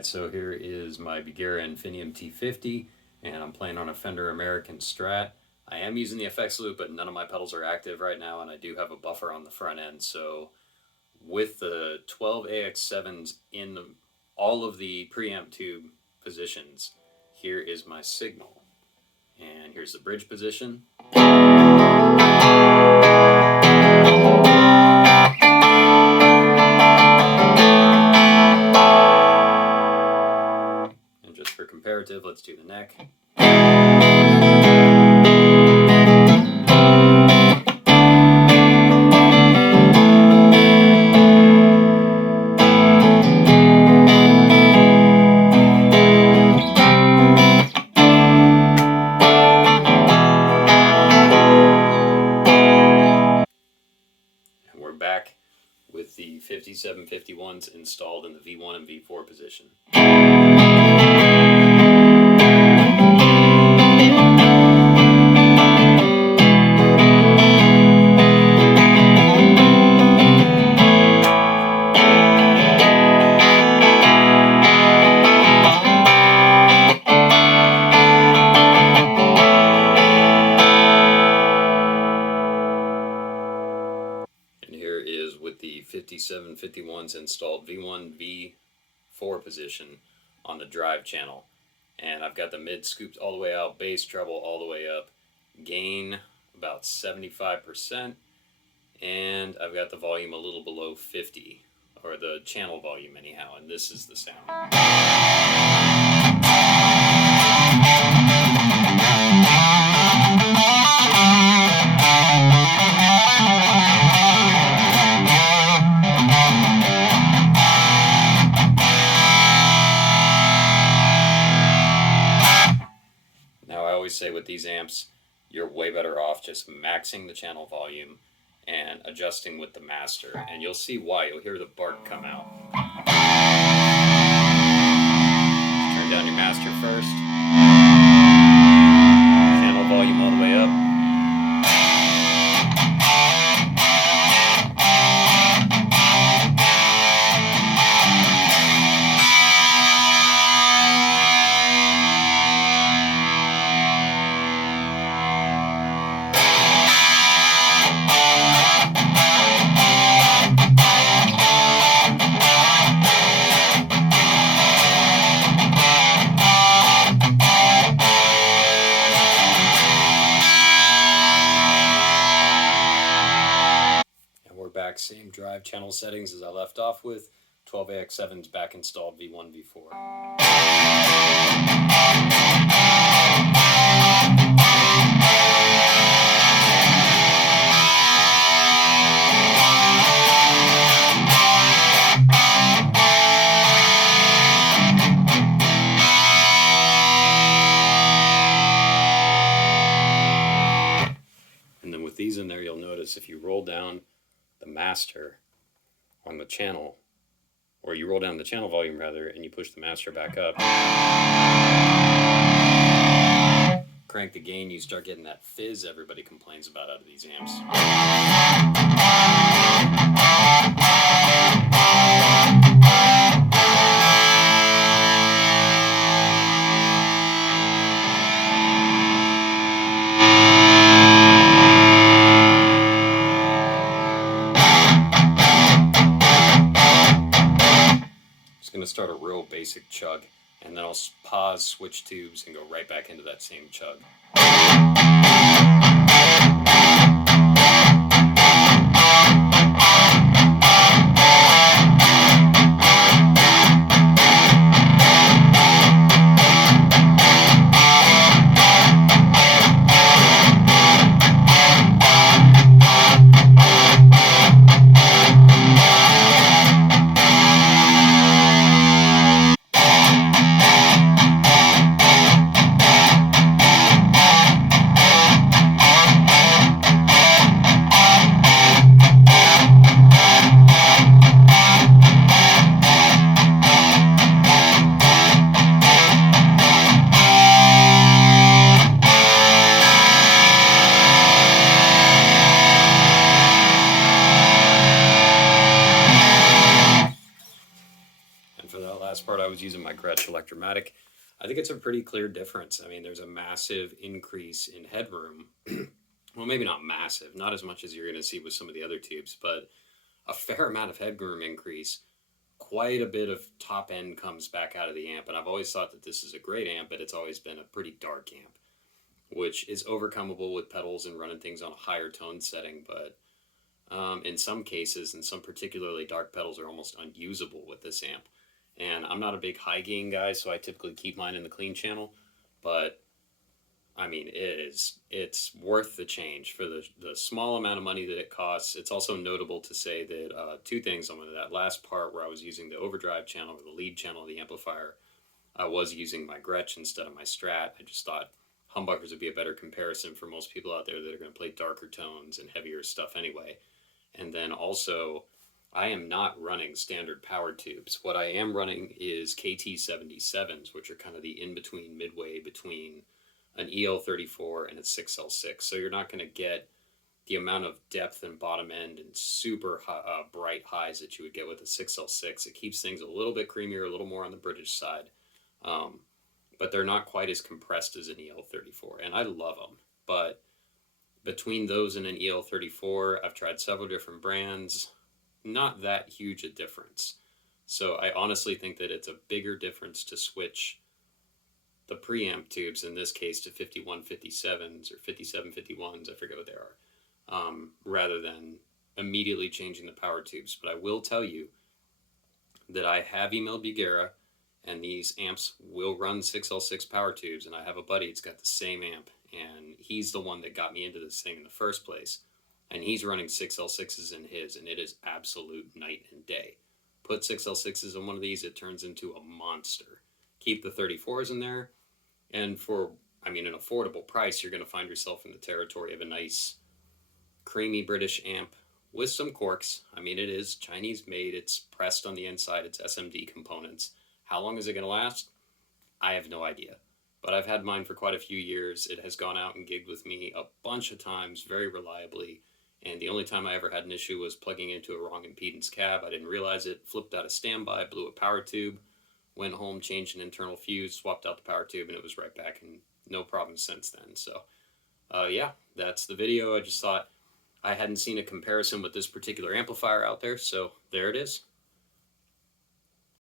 Alright, so here is my Bugera Infinium T50, and I'm playing on a Fender American Strat. I am using the effects loop, but none of my pedals are active right now, and I do have a buffer on the front end. So with the 12 AX7s in all of the preamp tube positions, here is my signal. And here's the bridge position. And just for comparative, let's do the neck. We're back with the 5751s installed in the V1 and V4 position. And here is with the 5751s installed V1, V4 position on the drive channel. And I've got the mid scooped all the way out, bass treble all the way up, gain about 75%, and I've got the volume a little below 50, or the channel volume anyhow, and this is the sound. Say with these amps, you're way better off just maxing the channel volume and adjusting with the master, and you'll see why. You'll hear the bark come out. Turn down your master first. Channel volume all the way up. Back, same drive channel settings as I left off with, 12 AX7s back installed, V1, V4. And then with these in there, you'll notice if you roll down the master on the channel, or you roll down the channel volume rather, and you push the master back up, crank the gain, you start getting that fizz everybody complains about out of these amps. Going to start a real basic chug, and then I'll pause, switch tubes, and go right back into that same chug. For that last part, I was using my Gretsch Electromatic. I think it's a pretty clear difference. I mean, there's a massive increase in headroom. Well, maybe not massive, not as much as you're going to see with some of the other tubes, but a fair amount of headroom increase. Quite a bit of top end comes back out of the amp, and I've always thought that this is a great amp, but it's always been a pretty dark amp, which is overcomable with pedals and running things on a higher tone setting, but in some cases, and some particularly dark pedals are almost unusable with this amp. And I'm not a big high gain guy, so I typically keep mine in the clean channel, but I mean, it's worth the change for the small amount of money that it costs. It's also notable to say that two things on that last part where I was using the overdrive channel or the lead channel of the amplifier, I was using my Gretsch instead of my Strat. I just thought humbuckers would be a better comparison for most people out there that are going to play darker tones and heavier stuff anyway. And then also, I am not running standard power tubes. What I am running is KT77s, which are kind of the in-between midway between an EL34 and a 6L6. So you're not going to get the amount of depth and bottom end and super bright highs that you would get with a 6L6. It keeps things a little bit creamier, a little more on the British side. But they're not quite as compressed as an EL34, and I love them. But between those and an EL34, I've tried several different brands. Not that huge a difference. So I honestly think that it's a bigger difference to switch the preamp tubes, in this case, to 5157s or 5751s, I forget what they are, rather than immediately changing the power tubes. But I will tell you that I have emailed Bugera, and these amps will run 6L6 power tubes, and I have a buddy that's got the same amp, and he's the one that got me into this thing in the first place, and he's running 6L6s in his, and it is absolute night and day. Put 6L6s in one of these, it turns into a monster. Keep the 34s in there, and for, I mean, an affordable price, you're going to find yourself in the territory of a nice, creamy British amp with some corks. I mean, it is Chinese made, it's pressed on the inside, it's SMD components. How long is it going to last? I have no idea. But I've had mine for quite a few years. It has gone out and gigged with me a bunch of times very reliably. And the only time I ever had an issue was plugging into a wrong impedance cab. I didn't realize it, flipped out of standby, blew a power tube, went home, changed an internal fuse, swapped out the power tube, and it was right back, and no problem since then. So, yeah, that's the video. I just thought I hadn't seen a comparison with this particular amplifier out there, so there it is.